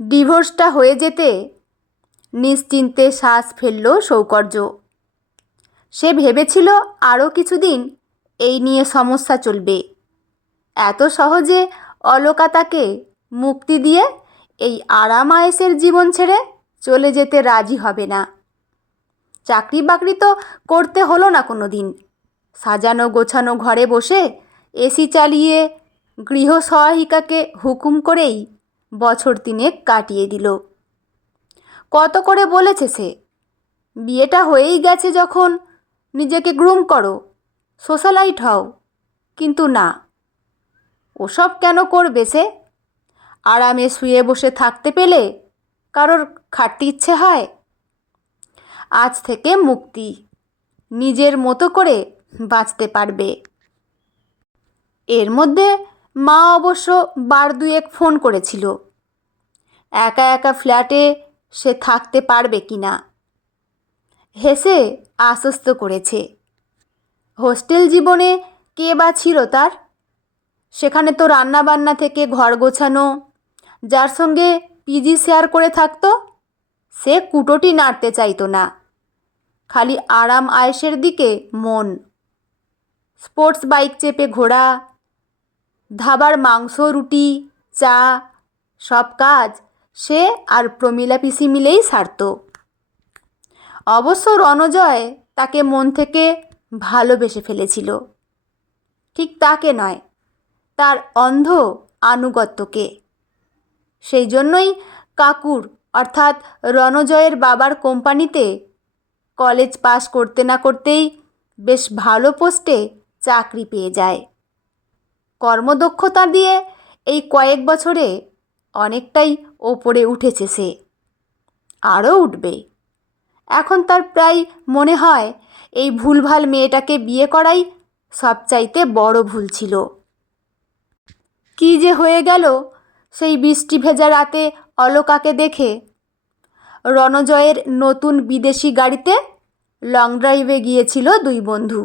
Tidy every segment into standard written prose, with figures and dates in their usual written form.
ডিভোর্সটা হয়ে যেতে নিশ্চিন্তে শ্বাস ফেলল সৌকর্য। সে ভেবেছিল আরও কিছুদিন এই নিয়ে সমস্যা চলবে। এত সহজে অলকা তাকে মুক্তি দিয়ে এই আরাম আয়েসের জীবন ছেড়ে চলে যেতে রাজি হবে না। চাকরি বাকরি তো করতে হলো না কোনো দিন। সাজানো গোছানো ঘরে বসে এসি চালিয়ে গৃহ সহায়িকাকে হুকুম করেই বছর 3 কাটিয়ে দিল। কত করে বলেছে সে, বিয়েটা হয়েই গেছে যখন নিজেকে গ্রুম করো, সোশ্যালাইট হও, কিন্তু না, ওসব কেন করবে সে? আরামে শুয়ে বসে থাকতে পেলে কারোর খাটতে ইচ্ছে হয়? আজ থেকে মুক্তি, নিজের মতো করে বাঁচতে পারবে। এর মধ্যে মা অবশ্য বার দুয়েক ফোন করেছিল, একা একা ফ্ল্যাটে সে থাকতে পারবে কি না। হেসে আশ্বস্ত করেছে। হোস্টেল জীবনে কে বা ছিল তার? সেখানে তো রান্নাবান্না থেকে ঘর গোছানো, যার সঙ্গে পিজি শেয়ার করে থাকতো সে কুটোটি নাড়তে চাইতো না। খালি আরাম আয়েসের দিকে মন। স্পোর্টস বাইক চেপে ঘোরা, ধাবার মাংস, রুটি, চা, সব কাজ সে আর প্রমীলা পিসি মিলেই সারত। অবশ্য রণজয় তাকে মন থেকে ভালোবেসে ফেলেছিল। ঠিক তাকে নয়, তার অন্ধ আনুগত্যকে। সেই জন্যই কাকুর অর্থাৎ রণজয়ের বাবার কোম্পানিতে কলেজ পাশ করতে না করতেই বেশ ভালো পোস্টে চাকরি পেয়ে যায়। কর্মদক্ষতা দিয়ে এই কয়েক বছরে অনেকটাই ওপরে উঠেছে সে, আরও উঠবে। এখন তার প্রায় মনে হয় এই ভুলভাল মেয়েটাকে বিয়ে করাই সবচাইতে বড় ভুল ছিল। কী যে হয়ে গেল সেই বৃষ্টি ভেজা রাতে অলকাকে দেখে। রণজয়ের নতুন বিদেশি গাড়িতে লং ড্রাইভে গিয়েছিল দুই বন্ধু।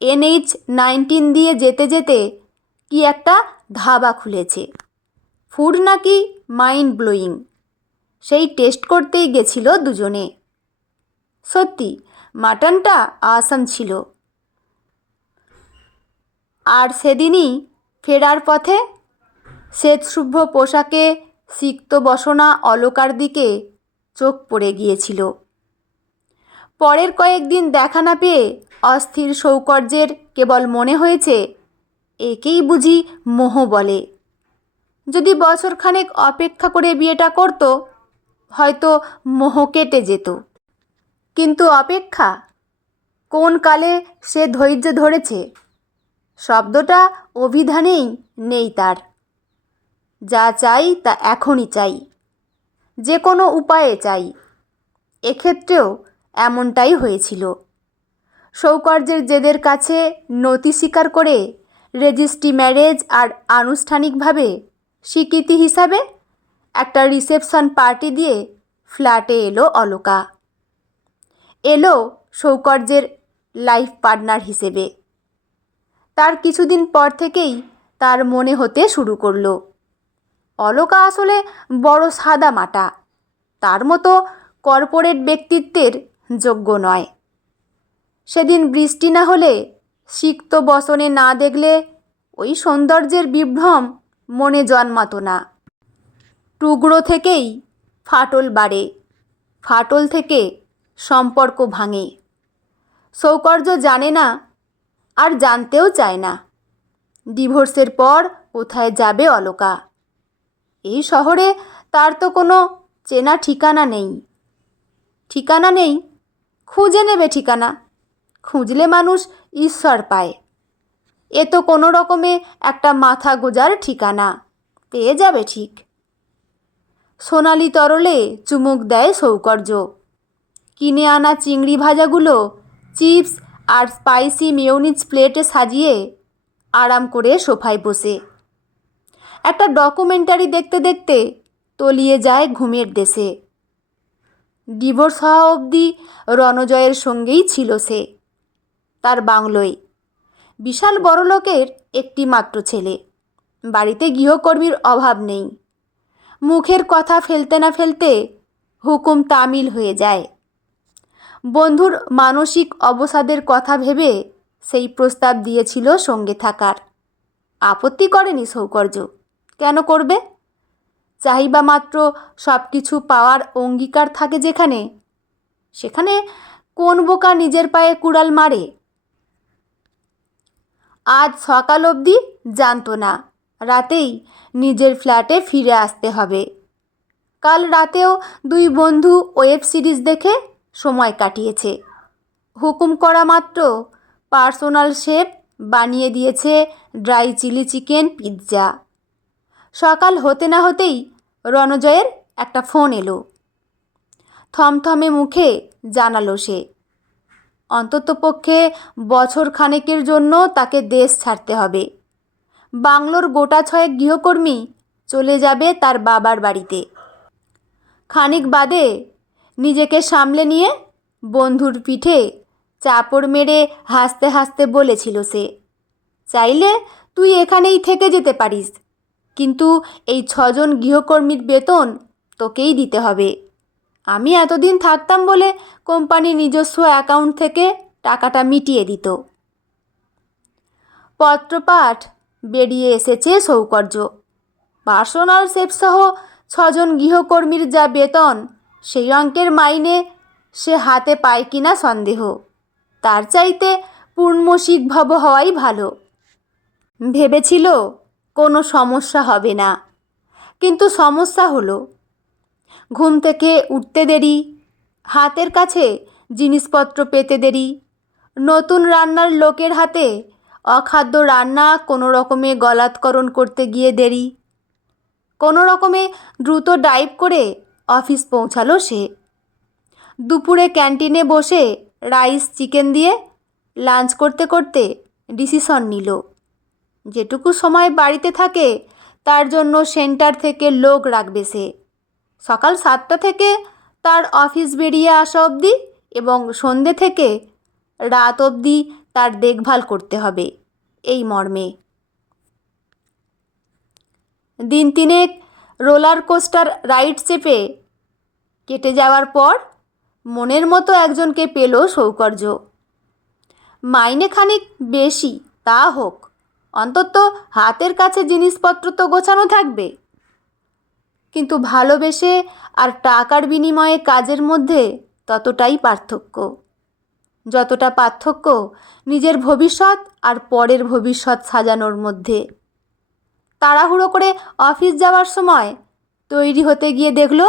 NH-19 দিয়ে যেতে যেতে কি একটা ধাবা খুলেছে, ফুড নাকি মাইন্ড ব্লোয়িং, সেই টেস্ট করতেই গেছিল দুজনে। সত্যি মাটনটা আসাম ছিল। আর সেদিনই ফেরার পথে শ্বেতশুভ্র পোশাকে সিক্ত বসনা অলকার দিকে চোখ পড়ে গিয়েছিল। পরের কয়েকদিন দেখা না পেয়ে অস্থির সৌকর্যের কেবল মনে হয়েছে একেই বুঝি মোহ বলে। যদি বছরখানেক অপেক্ষা করে বিয়েটা করত হয়তো মোহ কেটে যেত। কিন্তু অপেক্ষা কোন কালে সে ধৈর্য ধরেছে শব্দটা অভিধানেই নেই তার। যা চাই তা এখনই চাই, যে কোনো উপায়ে চাই। এক্ষেত্রেও এমনটাই হয়েছিল। সৌকর্যের জেদের কাছে নতি স্বীকার করে রেজিস্ট্রি ম্যারেজ আর আনুষ্ঠানিকভাবে স্বীকৃতি হিসাবে একটা রিসেপশন পার্টি দিয়ে ফ্ল্যাটে এলো অলকা। এলো সৌকর্যের লাইফ পার্টনার হিসেবে। তার কিছুদিন পর থেকেই তার মনে হতে শুরু করলো অলকা আসলে বড় সাদা মাটা, তার মতো কর্পোরেট ব্যক্তিত্বের যোগ্য নয়। সেদিন বৃষ্টি না হলে, সিক্ত বসনে না দেখলে ওই সৌন্দর্যের বিভ্রম মনে জন্মাতো না। টুকরো থেকেই ফাটল বাড়ে, ফাটল থেকে সম্পর্ক ভাঙে। সৌকর্য জানে না, আর জানতেও চায় না, ডিভোর্সের পর কোথায় যাবে অলকা। এই শহরে তার তো কোনো চেনা ঠিকানা নেই। ঠিকানা নেই, খুঁজে নেবে ঠিকানা। খুঁজলে মানুষ ঈশ্বর পায়। এ তো কোনো রকমে একটা মাথা গোজার ঠিকানা, পেয়ে যাবে ঠিক। সোনালি তরলে চুমুক দেয় সৌকর্য। কিনে আনা চিংড়ি ভাজাগুলো চিপস আর স্পাইসি মেয়োনিজ প্লেটে সাজিয়ে আরাম করে সোফায় বসে একটা ডকুমেন্টারি দেখতে দেখতে তলিয়ে যায় ঘুমের দেশে। ডিভোর্স হওয়া অবধি রণজয়ের সঙ্গেই ছিল সে, তার বাংলোয়। বিশাল বড়লোকের একটি মাত্র ছেলে, বাড়িতে গৃহকর্মীর অভাব নেই। মুখের কথা ফেলতে না ফেলতে হুকুম তামিল হয়ে যায়। বন্ধুর মানসিক অবসাদের কথা ভেবে সেই প্রস্তাব দিয়েছিল সঙ্গে থাকার। আপত্তি করেনি সৌকর্য। কেন করবে? চাহিবা মাত্র সব কিছু পাওয়ার অঙ্গীকার থাকে যেখানে, সেখানে কোন বোকা নিজের পায়ে কুড়াল মারে? আজ সকাল অবধি জানতো না রাতেই নিজের ফ্ল্যাটে ফিরে আসতে হবে। কাল রাতেও দুই বন্ধু ওয়েব সিরিজ দেখে সময় কাটিয়েছে। হুকুম করা মাত্র পার্সোনাল শেফ বানিয়ে দিয়েছে ড্রাই চিলি চিকেন পিৎজা। সকাল হতে না হতেই রণজয়ের একটা ফোন এলো। থমথমে মুখে জানালো সে, অন্ততপক্ষে বছর খানেকের জন্য তাকে দেশ ছাড়তে হবে। বাংলোর গোটা ছয়েক গৃহকর্মী চলে যাবে তার বাবার বাড়িতে। খানিক বাদে নিজেকে সামলে নিয়ে বন্ধুর পিঠে চাপড় মেরে হাসতে হাসতে বলেছিল সে, চাইলে তুই এখানেই থেকে যেতে পারিস, কিন্তু এই 6 জন গৃহকর্মীর বেতন তোকেই দিতে হবে। আমি এতদিন থাকতাম বলে কোম্পানির নিজস্ব অ্যাকাউন্ট থেকে টাকাটা মিটিয়ে দিত। পত্রপাঠ বেরিয়ে এসেছে সৌকর্য। পার্সোনাল শেফসহ 6 জন গৃহকর্মীর যা বেতন, সেই অঙ্কের মাইনে সে হাতে পায় কিনা সন্দেহ। তার চাইতে পূর্ণশিকভব হওয়াই ভালো। ভেবেছিল কোনো সমস্যা হবে না, কিন্তু সমস্যা হলো। ঘুম থেকে উঠতে দেরি, হাতের কাছে জিনিসপত্র পেতে দেরি, নতুন রান্নার লোকের হাতে অখাদ্য রান্না কোনো রকমে গলাৎকরণ করতে গিয়ে দেরি। কোনো রকমে দ্রুত ডাইভ করে অফিস পৌঁছালো সে। দুপুরে ক্যান্টিনে বসে রাইস চিকেন দিয়ে লাঞ্চ করতে করতে ডিসিশন নিল, যেটুকু সময় বাড়িতে থাকে তার জন্য সেন্টার থেকে লোক রাখবে সে। সকাল 7টা থেকে তার অফিস বেরিয়ে আসা অবধি এবং সন্ধ্যে থেকে রাত অবধি তার দেখভাল করতে হবে, এই মর্মে। দিন তিনেক রোলার কোস্টার রাইড চেপে কেটে যাওয়ার পর মনের মতো একজনকে পেল সৌকর্য। মাইনে খানিক বেশি, তা হোক, অন্তত হাতের কাছে জিনিসপত্র তো গোছানো থাকবে। কিন্তু ভালোবেসে আর টাকার বিনিময়ে কাজের মধ্যে ততটাই পার্থক্য, যতটা পার্থক্য নিজের ভবিষ্যৎ আর পরের ভবিষ্যৎ সাজানোর মধ্যে। তাড়াহুড়ো করে অফিস যাওয়ার সময় তৈরি হতে গিয়ে দেখল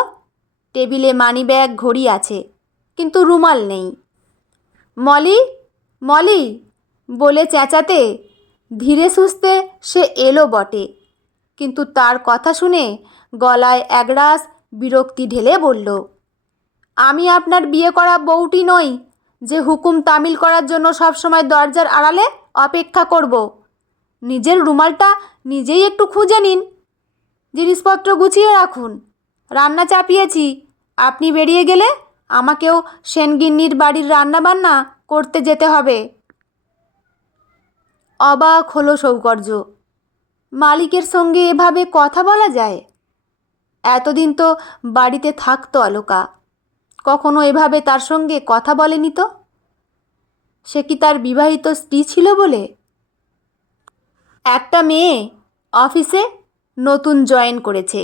টেবিলে মানিব্যাগ ঘড়ি আছে, কিন্তু রুমাল নেই। মলি, মলি বলে চেঁচাতে ধীরে সুস্থে সে এলো বটে, কিন্তু তার কথা শুনে গলায় একরাশ বিরক্তি ঢেলে বলল, আমি আপনার বিয়ে করা বউটি নই যে হুকুম তামিল করার জন্য সবসময় দরজার আড়ালে অপেক্ষা করব। নিজের রুমালটা নিজেই একটু খুঁজে নিন, জিনিসপত্র গুছিয়ে রাখুন। রান্না চাপিয়েছি, আপনি বেরিয়ে গেলে আমাকেও সেনগিন্নির বাড়ির রান্নাবান্না করতে যেতে হবে। অবাক হলো সৌকর্য। মালিকের সঙ্গে এভাবে কথা বলা যায়? এতদিন তো বাড়িতে থাকতো অলোকা, কখনো এভাবে তার সঙ্গে কথা বলেনি তো। সে কি তার বিবাহিত স্ত্রী ছিল বলে? একটা মেয়ে অফিসে নতুন জয়েন করেছে,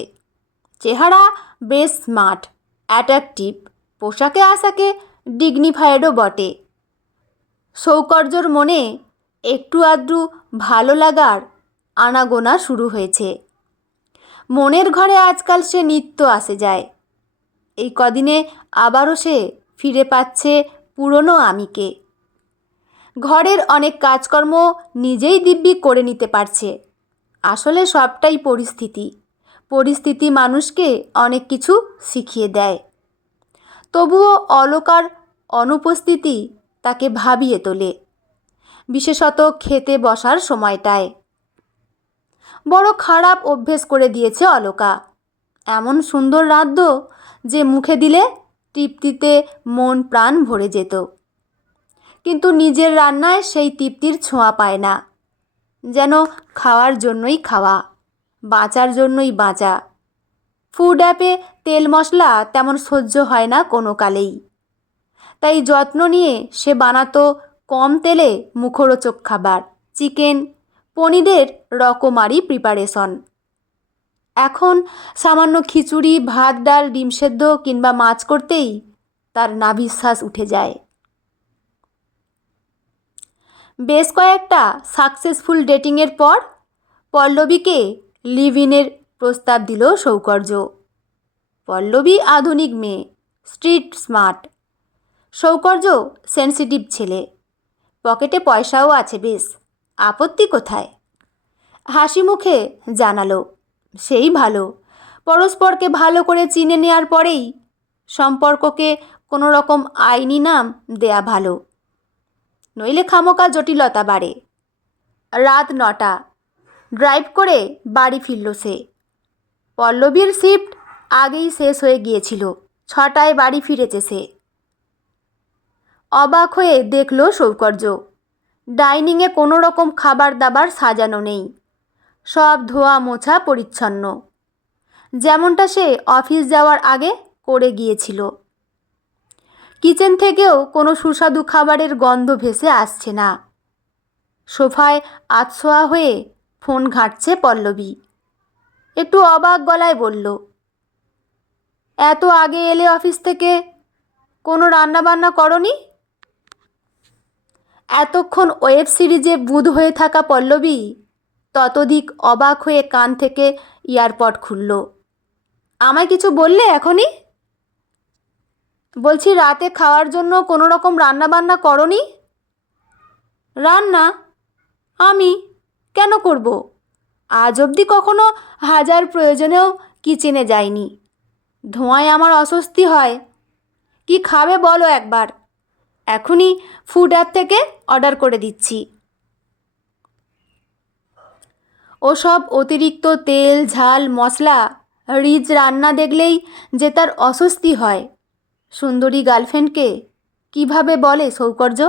চেহারা বেশ স্মার্ট, অ্যাট্রাকটিভ, পোশাকে আশাকে ডিগনিফাইডও বটে। সৌকর্যর মনে একটু আধটু ভালো লাগার আনাগোনা শুরু হয়েছে। মনের ঘরে আজকাল সে নিত্য আসে যায়। এই কদিনে আবারও সে ফিরে পাচ্ছে পুরনো আমিকে। ঘরের অনেক কাজকর্ম নিজেই দিব্যি করে নিতে পারছে। আসলে সবটাই পরিস্থিতি। পরিস্থিতি মানুষকে অনেক কিছু শিখিয়ে দেয়। তবুও অলোকার অনুপস্থিতি তাকে ভাবিয়ে তোলে, বিশেষত খেতে বসার সময়টায়। বড় খারাপ অভ্যেস করে দিয়েছে অলোকা। এমন সুন্দর রাঁধত যে মুখে দিলে তৃপ্তিতে মন প্রাণ ভরে যেত, কিন্তু নিজের রান্নায় সেই তৃপ্তির ছোঁয়া পায় না। যেন খাওয়ার জন্যই খাওয়া, বাঁচার জন্যই বাঁচা। ফুড অ্যাপে তেল মশলা তেমন সহ্য হয় না কোনো কালেই, তাই যত্ন নিয়ে সে বানাতো কম তেলে মুখরোচক খাবার, চিকেন, পনিরের রকমারি প্রিপারেশন। এখন সামান্য খিচুড়ি, ভাত, ডাল, ডিম সেদ্ধ কিংবা মাছ করতেই তার নাভিশ্বাস উঠে যায়। বেশ কয়েকটা সাকসেসফুল ডেটিংয়ের পর পল্লবীকে লিভ ইনের প্রস্তাব দিল সৌকর্য। পল্লবী আধুনিক মেয়ে, স্ট্রিট স্মার্ট। সৌকর্য সেন্সিটিভ ছেলে, পকেটে পয়সাও আছে বেশ, আপত্তি কোথায়? হাসি মুখে জানালো সেই ভালো। পরস্পরকে ভালো করে চিনে নেওয়ার পরেই সম্পর্ককে কোনো রকম আইনি নাম দেয়া ভালো, নইলে খামোকা জটিলতা বাড়ে। রাত 9টা, ড্রাইভ করে বাড়ি ফিরল সে। পল্লবীর শিফট আগেই শেষ হয়ে গিয়েছিল, 6টায় বাড়ি ফিরেছে সে। অবাক হয়ে দেখল সৌকর্য, ডাইনিংয়ে কোনো রকম খাবার দাবার সাজানো নেই, সব ধোয়া মোছা পরিচ্ছন্ন, যেমনটা সে অফিস যাওয়ার আগে করে গিয়েছিল। কিচেন থেকেও কোনো সুস্বাদু খাবারের গন্ধ ভেসে আসছে না। সোফায় আধশোয়া হয়ে ফোন ঘাঁটছে পল্লবী। একটু অবাক গলায় বলল, এত আগে এলে অফিস থেকে, কোনো রান্নাবান্না করনি? এতক্ষণ ওয়েব সিরিজে বুঁদ হয়ে থাকা পল্লবী ততোধিক অবাক হয়ে কান থেকে ইয়ারপড খুলল। আমায় কিছু বললে এখনই? বলছি রাতে খাওয়ার জন্য কোনো রকম রান্নাবান্না করনি? রান্না আমি কেন করব? আজ অবধি কখনো হাজার প্রয়োজনেও কিচেনে যাইনি, ধোঁয়ায় আমার অস্বস্তি হয়। কি খাবে বলো একবার, এখনই ফুড অ্যাপ থেকে অর্ডার করে দিচ্ছি। ওসব অতিরিক্ত তেল, ঝাল, মশলা, রিচ রান্না দেখলেই যে তার অস্বস্তি হয়, সুন্দরী গার্লফ্রেন্ডকে কিভাবে বলে সৌকর্য?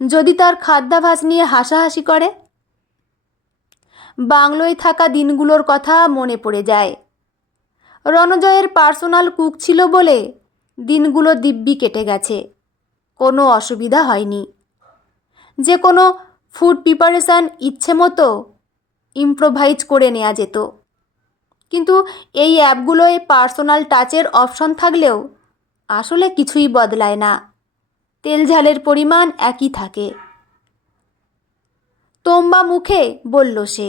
যদি তার খাদ্যাভ্যাস নিয়ে হাসাহাসি করে। বাংলোয় থাকা দিনগুলোর কথা মনে পড়ে যায়। রণজয়ের পার্সোনাল কুক ছিল বলে দিনগুলো দিব্যি কেটে গেছে, কোনো অসুবিধা হয়নি। যে কোনো ফুড প্রিপারেশান ইচ্ছে মতো ইম্প্রোভাইজ করে নেওয়া যেত। কিন্তু এই অ্যাপগুলোয় পার্সোনাল টাচের অপশন থাকলেও আসলে কিছুই বদলায় না, তেল ঝালের পরিমাণ একই থাকে। তোম্বা মুখে বলল সে,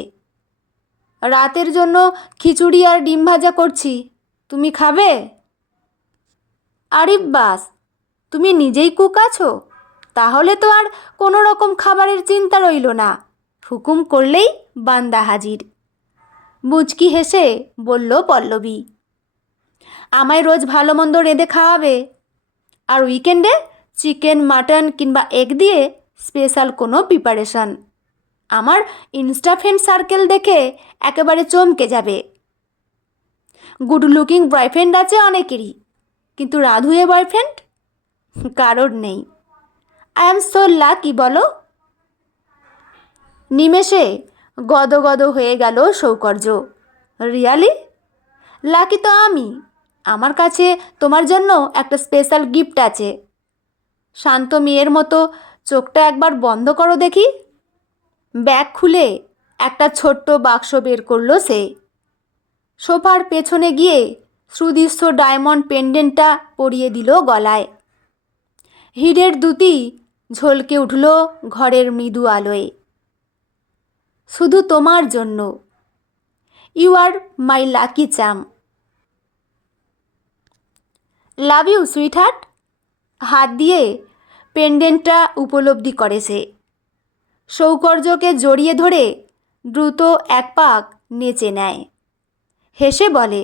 রাতের জন্য খিচুড়ি আর ডিম ভাজা করছি, তুমি খাবে? আরে বাস, তুমি নিজেই কুক আছো, তাহলে তো আর কোনো রকম খাবারের চিন্তা রইল না, হুকুম করলেই বান্দা হাজির। মুচকি হেসে বলল পল্লবী, আমায় রোজ ভালো মন্দ রেঁধে খাওয়াবে, আর উইকেন্ডে চিকেন, মাটন কিংবা এগ দিয়ে স্পেশাল কোনো প্রিপারেশন। আমার ইনস্টা ফ্রেন্ড সার্কেল দেখে একেবারে চমকে যাবে। গুড লুকিং বয়ফ্রেন্ড আছে অনেকেরই, কিন্তু রাধুয়ে বয়ফ্রেন্ড কারোর নেই। আই অ্যাম সো লাকি বলো। নিমেষে গদগদ হয়ে গেল সৌকর্য। রিয়ালি? লাকি তো আমি, আমার কাছে তোমার জন্য একটা স্পেশাল গিফট আছে। শান্ত মেয়ের মতো চোখটা একবার বন্ধ করো দেখি। ব্যাগ খুলে একটা ছোট্ট বাক্স বের করলো সে। সোফার পেছনে গিয়ে সুদৃশ্য ডায়মন্ড পেন্ডেন্টটা পরিয়ে দিল গলায়। হীরের দুটি ঝলকে উঠল ঘরের মৃদু আলোয়। শুধু তোমার জন্য, you R my lucky charm. Love you sweetheart. হাত দিয়ে পেন্ডেন্টটা উপলব্ধি করে সে। সৌকর্যকে জড়িয়ে ধরে দ্রুত এক পাক নেচে নেয়। হেসে বলে,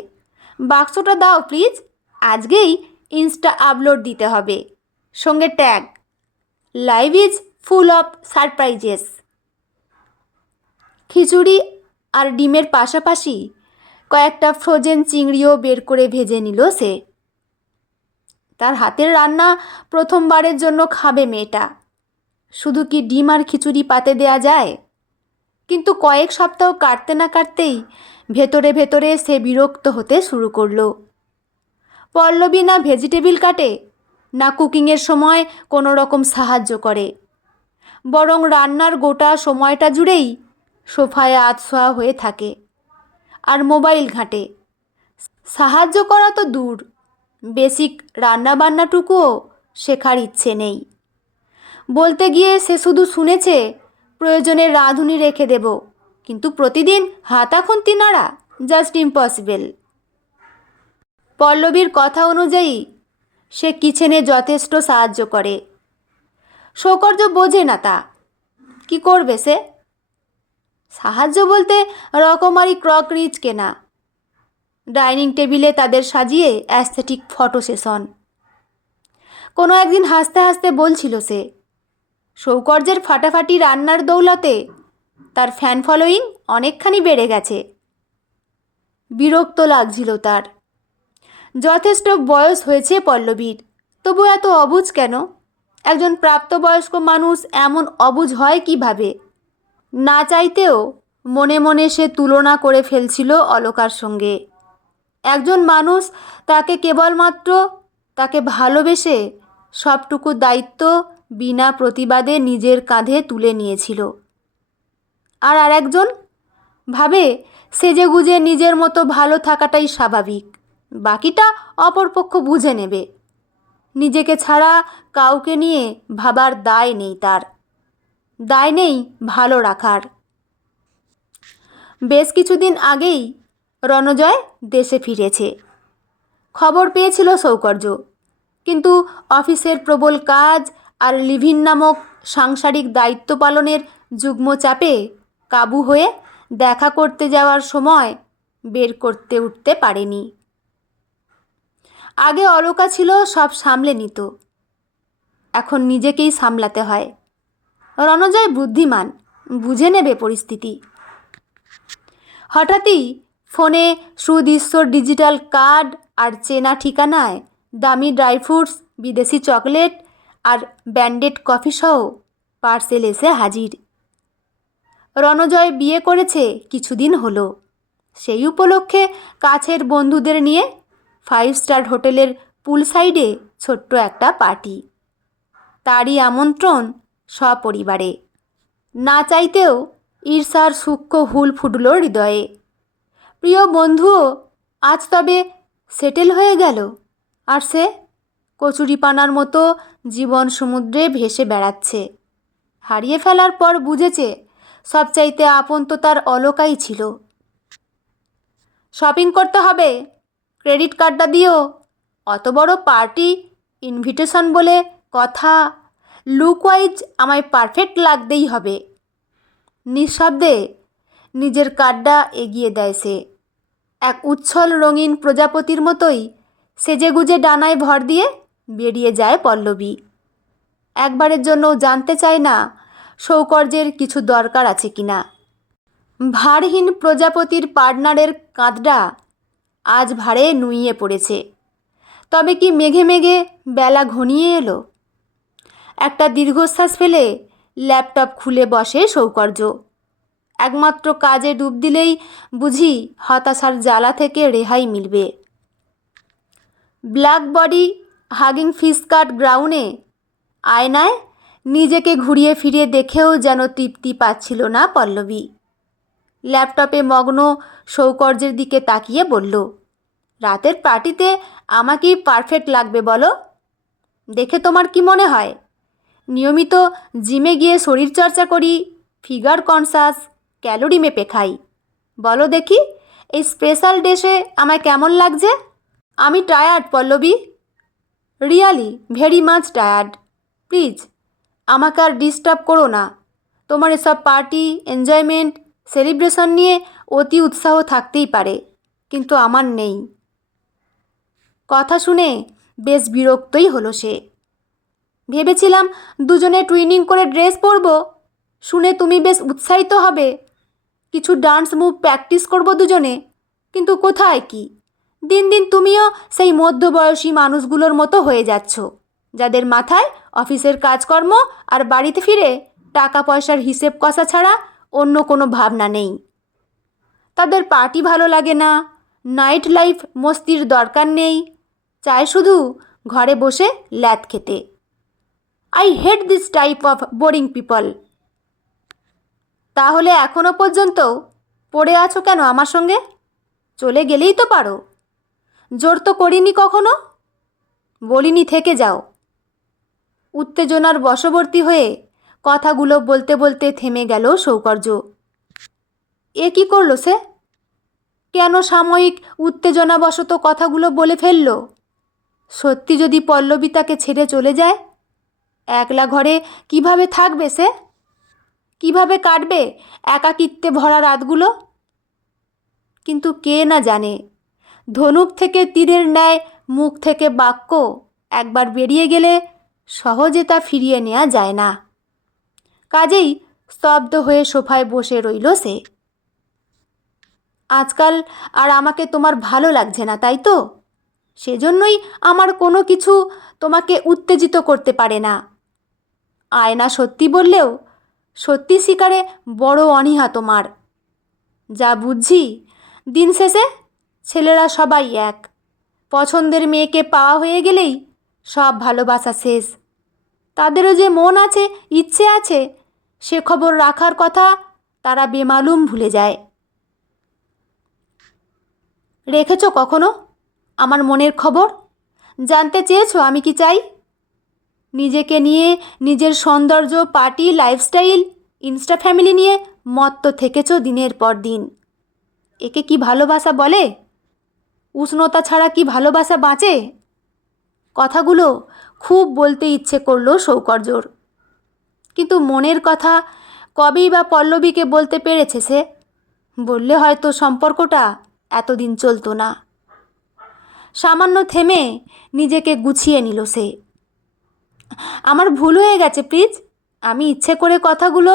বাক্সটা দাও প্লিজ, আজকেই ইনস্টা আপলোড দিতে হবে, সঙ্গে tag, life is full of surprises. খিচুড়ি আর ডিমের পাশাপাশি কয়েকটা ফ্রোজেন চিংড়িও বের করে ভেজে নিল সে। তার হাতের রান্না প্রথমবারের জন্য খাবে মেয়েটা। শুধু কি ডিম আর খিচুড়ি পাতে দেয়া যায়? কিন্তু কয়েক সপ্তাহ কাটতে না কাটতেই ভেতরে ভেতরে সে বিরক্ত হতে শুরু করলো। পল্লবী না ভেজিটেবিল কাটে, না কুকিংয়ের সময় কোনো রকম সাহায্য করে, বরং রান্নার গোটা সময়টা জুড়েই সোফায় আধশোয়া হয়ে থাকে আর মোবাইল ঘাঁটে। সাহায্য করা তো দূর, বেসিক রান্নাবান্নাটুকুও শেখার ইচ্ছে নেই। বলতে গিয়ে সে শুধু শুনেছে প্রয়োজনে রাঁধুনি রেখে দেব, কিন্তু প্রতিদিন হাতাখুন্তি নাড়া জাস্ট ইম্পসিবল। পল্লবীর কথা অনুযায়ী সে কিচেনে যথেষ্ট সাহায্য করে। সৌকর্য বোঝে না তা, কি করবে সে? সাহায্য বলতে রকমারি ক্রকরিজ কেনা, ডাইনিং টেবিলে তাদের সাজিয়ে অ্যাস্থেটিক ফটো সেশন। কোনো একদিন হাসতে হাসতে বলছিল সে, সৌকর্যের ফাটাফাটি রান্নার দৌলতে তার ফ্যান ফলোয়িং অনেকখানি বেড়ে গেছে। বিরক্ত লাগছিল তার। যথেষ্ট বয়স হয়েছে পল্লবীর, তবু এত অবুঝ কেন? একজন প্রাপ্তবয়স্ক মানুষ এমন অবুঝ হয় কিভাবে? না চাইতেও মনে মনে সে তুলনা করে ফেলছিল অলকার সঙ্গে। একজন মানুষ তাকে কেবলমাত্র তাকে ভালোবেসে সবটুকু দায়িত্ব বিনা প্রতিবাদে নিজের কাঁধে তুলে নিয়েছিল। আর আরেকজন ভাবে সেজেগুজে নিজের মতো ভালো থাকাটাই স্বাভাবিক, বাকিটা অপরপক্ষ বুঝে নেবে। নিজেকে ছাড়া কাউকে নিয়ে ভাবার দায় নেই তার, দায় নেই ভালো রাখার। বেশ কিছুদিন আগেই রণজয় দেশে ফিরেছে। খবর পেয়েছিল সৌকর্য, কিন্তু অফিসের প্রবল কাজ আর লিভিন নামক সাংসারিক দায়িত্ব পালনের যুগ্ম চাপে কাবু হয়ে দেখা করতে যাওয়ার সময় বের করতে উঠতে পারেনি। আগে অলকা ছিল সব সামলে নিত, এখন নিজেকেই সামলাতে হয়। রণজয় বুদ্ধিমান, বুঝে নেবে পরিস্থিতি। হঠাৎই ফোনে সুদৃশ্য ডিজিটাল কার্ড আর চেনা ঠিকানায় দামি ড্রাই ফ্রুটস, বিদেশি চকলেট আর ব্যান্ডেড কফি সহ পার্সেল এসে হাজির। রণজয় বিয়ে করেছে কিছুদিন হলো। সেই উপলক্ষে কাছের বন্ধুদের নিয়ে 5 স্টার হোটেলের পুল সাইডে ছোট্ট একটা পার্টি। তারই আমন্ত্রণ সপরিবারে। না চাইতেও ঈর্ষার সূক্ষ্ম হুল ফুটল হৃদয়ে। প্রিয় বন্ধুও আজ তবে সেটেল হয়ে গেল, আর সে কচুরিপানার মতো জীবন সমুদ্রে ভেসে বেড়াচ্ছে। হারিয়ে ফেলার পর বুঝেছে সবচাইতে আপন তো তার অলকাই ছিল। শপিং করতে হবে, ক্রেডিট কার্ডটা দিও। অত বড় পার্টি ইনভিটেশন বলে কথা, লুক ওয়াইজ আমায় পারফেক্ট লাগতেই হবে। নিঃশব্দে নিজের কার্ডটা এগিয়ে দেয় সে। এক উচ্ছল রঙিন প্রজাপতির মতোই সেজেগুজে ডানায় ভর দিয়ে বেরিয়ে যায় পল্লবী। একবারের জন্য জানতে চায় না সৌকর্যের কিছু দরকার আছে কিনা। ভারহীন প্রজাপতির পার্টনারের কাঁধটা আজ ভারে নুইয়ে পড়েছে। তবে কি মেঘে মেঘে বেলা ঘনিয়ে এলো। একটা দীর্ঘশ্বাস ফেলে ল্যাপটপ খুলে বসে সৌকর্য। একমাত্র কাজে ডুব দিলেই বুঝি হতাশার জ্বালা থেকে রেহাই মিলবে। ব্ল্যাক বডি হাগিং ফিশ কাট গ্রাউন্ডে আয়নায় নিজেকে ঘুরিয়ে ফিরিয়ে দেখেও যেন তৃপ্তি পাচ্ছিল না পল্লবী। ল্যাপটপে মগ্ন সৌকর্যের দিকে তাকিয়ে বলল, রাতের পার্টিতে আমাকেই পারফেক্ট লাগবে বলো? দেখে তোমার কি মনে হয়? নিয়মিত জিমে গিয়ে শরীরচর্চা করি, ফিগার কনসাস, ক্যালোরি মেপে খাই। বলো দেখি এই স্পেশাল ডেসে আমায় কেমন লাগছে? আমি tired Pallabi, really very much tired. Please আমাকে আর ডিস্টার্ব করো না। তোমার এসব পার্টি, এনজয়মেন্ট, সেলিব্রেশন নিয়ে অতি উৎসাহ থাকতেই পারে, কিন্তু আমার নেই। কথা শুনে বেশ বিরক্তই হলো সে। ভেবেছিলাম দুজনে টুইনিং করে ড্রেস পরব, শুনে তুমি বেশ উৎসাহিত হবে। কিছু ডান্স মুভ প্র্যাকটিস করব দুজনে, কিন্তু কোথায় কি? দিন দিন তুমিও সেই মধ্যবয়সী মানুষগুলোর মতো হয়ে যাচ্ছ, যাদের মাথায় অফিসের কাজকর্ম আর বাড়িতে ফিরে টাকা পয়সার হিসেব কষা ছাড়া অন্য কোনো ভাবনা নেই। তাদের পার্টি ভালো লাগে না, নাইট লাইফ মস্তির দরকার নেই, চায় শুধু ঘরে বসে ল্যাদ খেতে। I hate this type of boring people. তাহলে এখনো পর্যন্ত পড়ে আছো কেন আমার সঙ্গে? চলে গেলেই তো পারো। জোর তো করিনি কখনো, বলিনি থেকে যাও। উত্তেজনার বশবর্তী হয়ে কথাগুলো বলতে বলতে থেমে গেল সৌকর্য। এ কি করলো সে? কেন সাময়িক উত্তেজনাবশত কথাগুলো বলে ফেলল? সত্যি যদি পল্লবী তাকে ছেড়ে চলে যায়, একলা ঘরে কিভাবে থাকবে সে? কিভাবে কাটবে একাকিত্বে ভরা রাতগুলো? কিন্তু কে না জানে, ধনুক থেকে তীরের ন্যায় মুখ থেকে বাক্য একবার বেরিয়ে গেলে সহজে তা ফিরিয়ে নেওয়া যায় না। কাজেই স্তব্ধ হয়ে সোফায় বসে রইল সে। আজকাল আর আমাকে তোমার ভালো লাগছে না, তাই তো? সেজন্যই আমার কোনো কিছু তোমাকে উত্তেজিত করতে পারে না। আয়না সত্যি বললেও সত্যি স্বীকারে বড় অনীহা তোমার। যা বুঝছি, দিন শেষে ছেলেরা সবাই এক। পছন্দের মেয়েকে পাওয়া হয়ে গেলেই সব ভালোবাসা শেষ। তাদেরও যে মন আছে, ইচ্ছে আছে, সে খবর রাখার কথা তারা বেমালুম ভুলে যায়। রেখেছ কখনো আমার মনের খবর? জানতে চেয়েছো আমি কি চাই? নিজেকে নিয়ে, নিজের সৌন্দর্য, পার্টি, লাইফস্টাইল, ইনস্টা ফ্যামিলি নিয়ে মত্ত থেকেছ দিনের পর দিন। একে কি ভালোবাসা বলে? উষ্ণতা ছাড়া কি ভালোবাসা বাঁচে? কথাগুলো খুব বলতে ইচ্ছে করলো সৌকর্যর, কিন্তু মনের কথা কবেই বা পল্লবীকে বলতে পেরেছে সে? বললে হয়তো সম্পর্কটা এতদিন চলতো না। সামান্য থেমে নিজেকে গুছিয়ে নিল সে। আমার ভুল হয়ে গেছে প্লিজ, আমি ইচ্ছে করে কথাগুলো।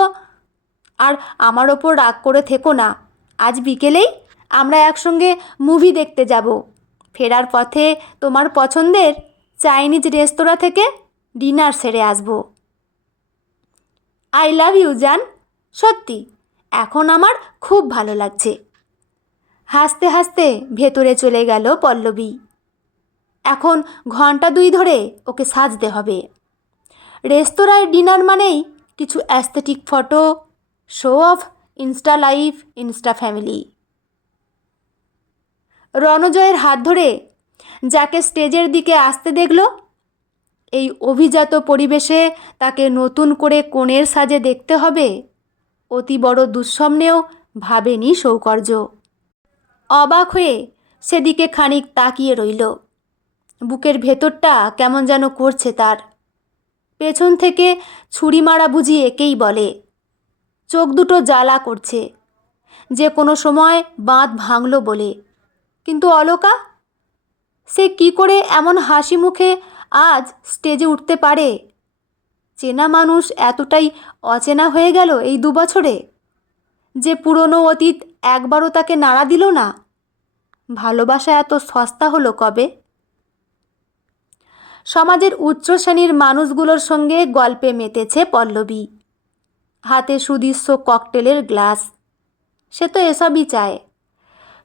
আর আমার ওপর রাগ করে থেকো না। আজ বিকেলেই আমরা একসঙ্গে মুভি দেখতে যাব। ফেরার পথে তোমার পছন্দের চাইনিজ রেস্তোরাঁ থেকে ডিনার সেরে আসব। আই লাভ ইউ জান, সত্যি এখন আমার খুব ভালো লাগছে। হাসতে হাসতে ভেতরে চলে গেল পল্লবী। এখন ঘন্টা 2 ধরে ওকে সাজতে হবে। রেস্তোরাঁয় ডিনার মানেই কিছু aesthetic photo, show off, insta life, insta family. রণজয়ের হাত ধরে যাকে স্টেজের দিকে আসতে দেখল, এই অভিজাত পরিবেশে তাকে নতুন করে কনের সাজে দেখতে হবে, অতি বড় দুঃস্বপ্নেও ভাবেনি সৌকর্য। অবাক হয়ে সেদিকে খানিক তাকিয়ে রইল। বুকের ভেতরটা কেমন যেন করছে তার। পেছন থেকে ছুরি মারা বুঝি একেই বলে। চোখ দুটো জ্বালা করছে, যে কোনো সময় বাঁধ ভাঙল বলে। কিন্তু অলকা, সে কি করে এমন হাসি মুখে আজ স্টেজে উঠতে পারে? চেনা মানুষ এতটাই অচেনা হয়ে গেল এই 2 বছরে, যে পুরনো অতীত একবারও তাকে নাড়া দিল না। ভালোবাসা এত সস্তা হলো কবে? সমাজের উচ্চ শ্রেণীর মানুষগুলোর সঙ্গে গল্পে মেতেছে পল্লবী। হাতে সুদৃশ্য ককটেলের গ্লাস। সে তো এসবই চায়,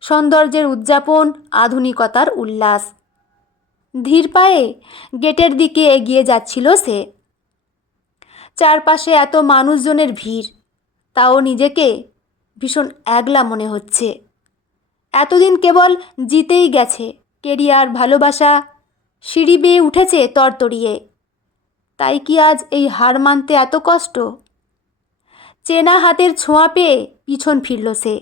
সৌন্দর্যের উদযাপন, আধুনিকতার উল্লাস। ধীর পায়ে গেটের দিকে এগিয়ে যাচ্ছিল সে। চারপাশে এত মানুষজনের ভিড়, তাও নিজেকে ভীষণ একলা মনে হচ্ছে। এতদিন কেবল জিতেই গেছে, কেরিয়ার, ভালোবাসা, সিঁড়ি বেয়ে উঠেছে তরতরিয়ে। তাই কি আজ এই হার মানতে এত কষ্ট? চেনা হাতের ছোঁয়া পেয়ে পিছন ফিরল সে।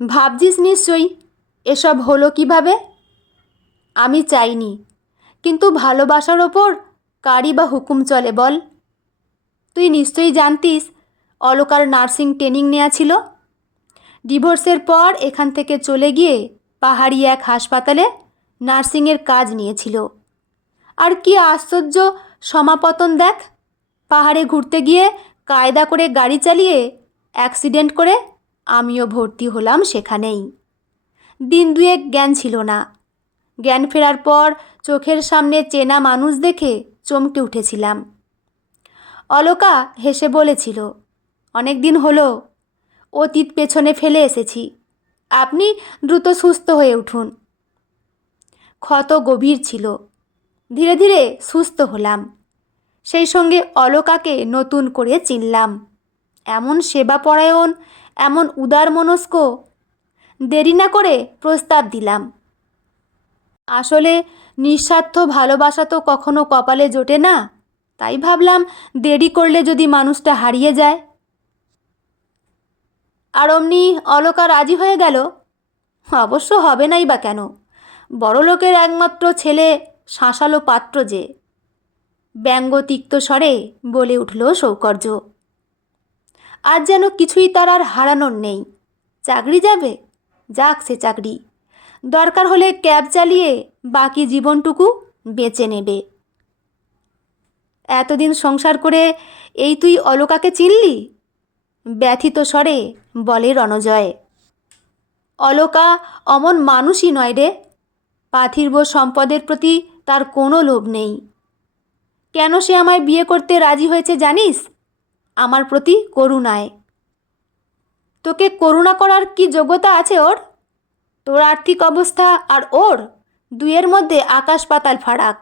ভাবছিস নিশ্চয়ই এসব হলো কিভাবে? আমি চাইনি, কিন্তু ভালোবাসার ওপর কারই বা হুকুম চলে বল? তুই নিশ্চয়ই জানতিস অলকার নার্সিং ট্রেনিং নেওয়া ছিল। ডিভোর্সের পর এখান থেকে চলে গিয়ে পাহাড়ি এক হাসপাতালে নার্সিংয়ের কাজ নিয়েছিল। আর কি আশ্চর্য সমাপতন দেখ! পাহাড়ে ঘুরতে গিয়ে কায়দা করে গাড়ি চালিয়ে অ্যাক্সিডেন্ট করে আমিও ভর্তি হলাম সেখানেই। দিন 2 জ্ঞান ছিল না। জ্ঞান ফেরার পর চোখের সামনে চেনা মানুষ দেখে চমকে উঠেছিলাম। অলকা হেসে বলেছিল, অনেক দিন হলো। অতীত পেছনে ফেলে এসেছি। আপনি দ্রুত সুস্থ হয়ে উঠুন। ক্ষত গভীর ছিল, ধীরে ধীরে সুস্থ হলাম। সেই সঙ্গে অলকাকে নতুন করে চিনলাম। এমন সেবাপরায়ণ, এমন উদারমনস্ক। দেরি না করে প্রস্তাব দিলাম। আসলে নিঃস্বার্থ ভালোবাসা তো কখনো কপালে জোটে না, তাই ভাবলাম দেরি করলে যদি মানুষটা হারিয়ে যায়। আর অমনি অলকা রাজি হয়ে গেল। অবশ্য হবে নাই বা কেন, বড়লোকের একমাত্র ছেলে, শাঁসালো পাত্র যে। ব্যঙ্গতিক্ত স্বরে বলে উঠল সৌকর্য। আজ যেন কিছুই তার আর হারানোর নেই। চাকরি যাবে, যাক সে চাকরি। দরকার হলে ক্যাব চালিয়ে বাকি জীবনটুকু বেঁচে নেবে। এতদিন সংসার করে এই তুই অলকাকে চিনলি? ব্যথিত স্বরে বলে রণজয়। অলকা অমন মানুষই নয় রে। পার্থিব সম্পদের প্রতি তার কোনো লোভ নেই। কেন সে আমায় বিয়ে করতে রাজি হয়েছে জানিস? আমার প্রতি করুণায়। তোকে করুণা করার কি যোগ্যতা আছে ওর? তোর আর্থিক অবস্থা আর ওর, দুইয়ের মধ্যে আকাশ পাতাল ফারাক।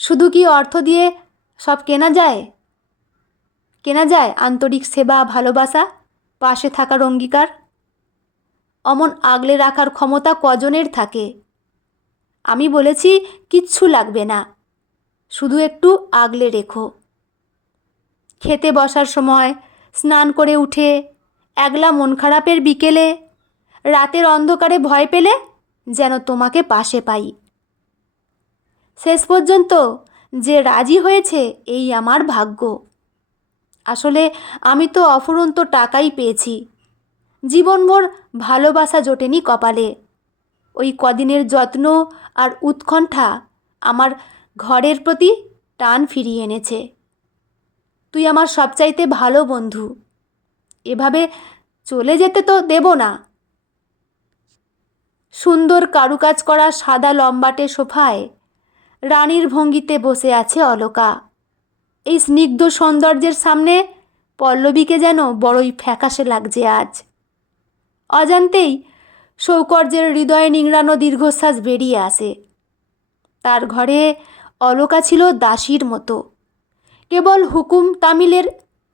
শুধু কি অর্থ দিয়ে সব কেনা যায়? কেনা যায় আন্তরিক সেবা, ভালোবাসা, পাশে থাকার অঙ্গীকার? অমন আগলে রাখার ক্ষমতা কজনের থাকে? আমি বলেছি কিচ্ছু লাগবে না, শুধু একটু আগলে রেখো। খেতে বসার সময়, স্নান করে উঠে, একলা মন খারাপের বিকেলে, রাতের অন্ধকারে ভয় পেলে যেন তোমাকে পাশে পাই। শেষ পর্যন্ত যে রাজি হয়েছে এই আমার ভাগ্য। আসলে আমি তো অফুরন্ত টাকাই পেয়েছি, জীবনভর ভালোবাসা জোটেনি কপালে। ওই কদিনের যত্ন আর উৎকণ্ঠা আমার ঘরের প্রতি টান ফিরিয়ে এনেছে। তুই আমার সবচাইতে ভালো বন্ধু, এভাবে চলে যেতে তো দেব না। সুন্দর কারুকাজ করা সাদা লম্বাটে সোফায় রানীর ভঙ্গিতে বসে আছে অলকা। এই স্নিগ্ধ সৌন্দর্যের সামনে পল্লবীকে যেন বড়ই ফ্যাকাশে লাগছে আজ। অজান্তেই সৌকর্যের হৃদয়ে নিংড়ানো দীর্ঘশ্বাস বেরিয়ে আসে। তার ঘরে অলকা ছিল দাসীর মতো, কেবল হুকুম তামিলের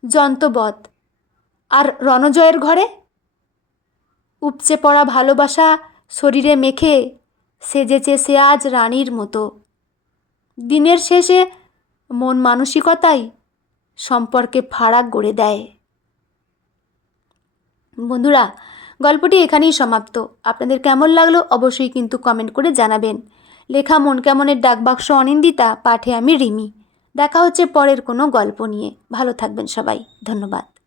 যন্ত্রবৎ। আর রণজয়ের ঘরে উপচে পড়া ভালোবাসা শরীরে মেখে সেজেছে সে আজ রানীর মতো। দিনের শেষে মন মানসিকতাই সম্পর্কে ফারাক গড়ে দেয়। বন্ধুরা, গল্পটি এখানেই সমাপ্ত। আপনাদের কেমন লাগলো অবশ্যই কিন্তু কমেন্ট করে জানাবেন। লেখা মন কেমনের ডাকবাক্স অনিন্দিতা, পাঠে আমি রিমি। দেখা হচ্ছে পরের কোনো গল্প নিয়ে। ভালো থাকবেন সবাই, ধন্যবাদ।